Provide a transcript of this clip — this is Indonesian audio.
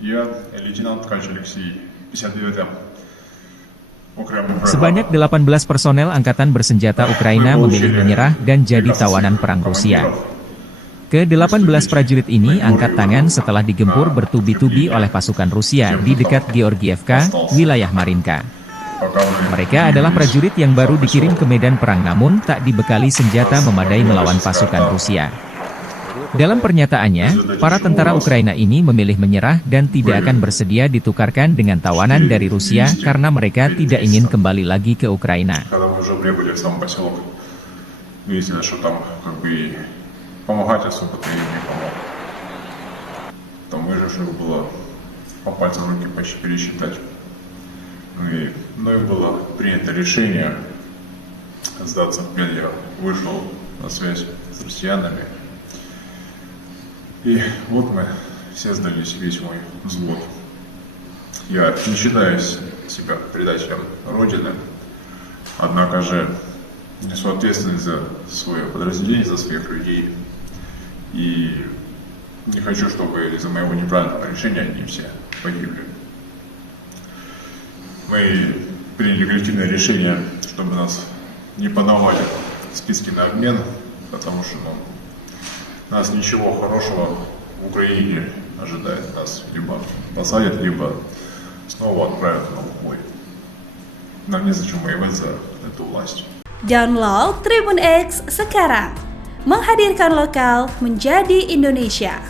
Я лейтенант Ткач Алексей, 59-м окремым Sebanyak 18 personel angkatan bersenjata Ukraina memilih menyerah dan jadi tawanan perang Rusia. Ke-18 prajurit ini angkat tangan setelah digempur bertubi-tubi oleh pasukan Rusia di dekat Georgievka, wilayah Marinka. Mereka adalah prajurit yang baru dikirim ke medan perang namun tak dibekali senjata memadai melawan pasukan Rusia. Dalam pernyataannya, para tentara Ukraina ini memilih menyerah dan tidak akan bersedia ditukarkan dengan tawanan dari Rusia karena mereka tidak ingin kembali lagi ke Ukraina. Когда мы уже прибыли в сам поселок, видели, что там как бы и помогать особо-то и не помог. Там выживших было по пальцам руки почти пересчитать. И мной было принято решение сдаться в плен. Я вышел на связь с россиянами. И вот мы все сдались, весь мой взвод. Я не считаю себя предателем Родины, однако же несу ответственность за свое подразделение, за своих людей. И не хочу, чтобы из-за моего неправильного решения они все погибли. Мы приняли коллективное решение, чтобы нас не подавали в списки на обмен, потому что нас ничего хорошего в Украине ожидает. Нас либо посадят, либо снова отправят на бой. Нам незачем воевать за эту власть. Download Tribun X sekarang, menghadirkan lokal menjadi Indonesia.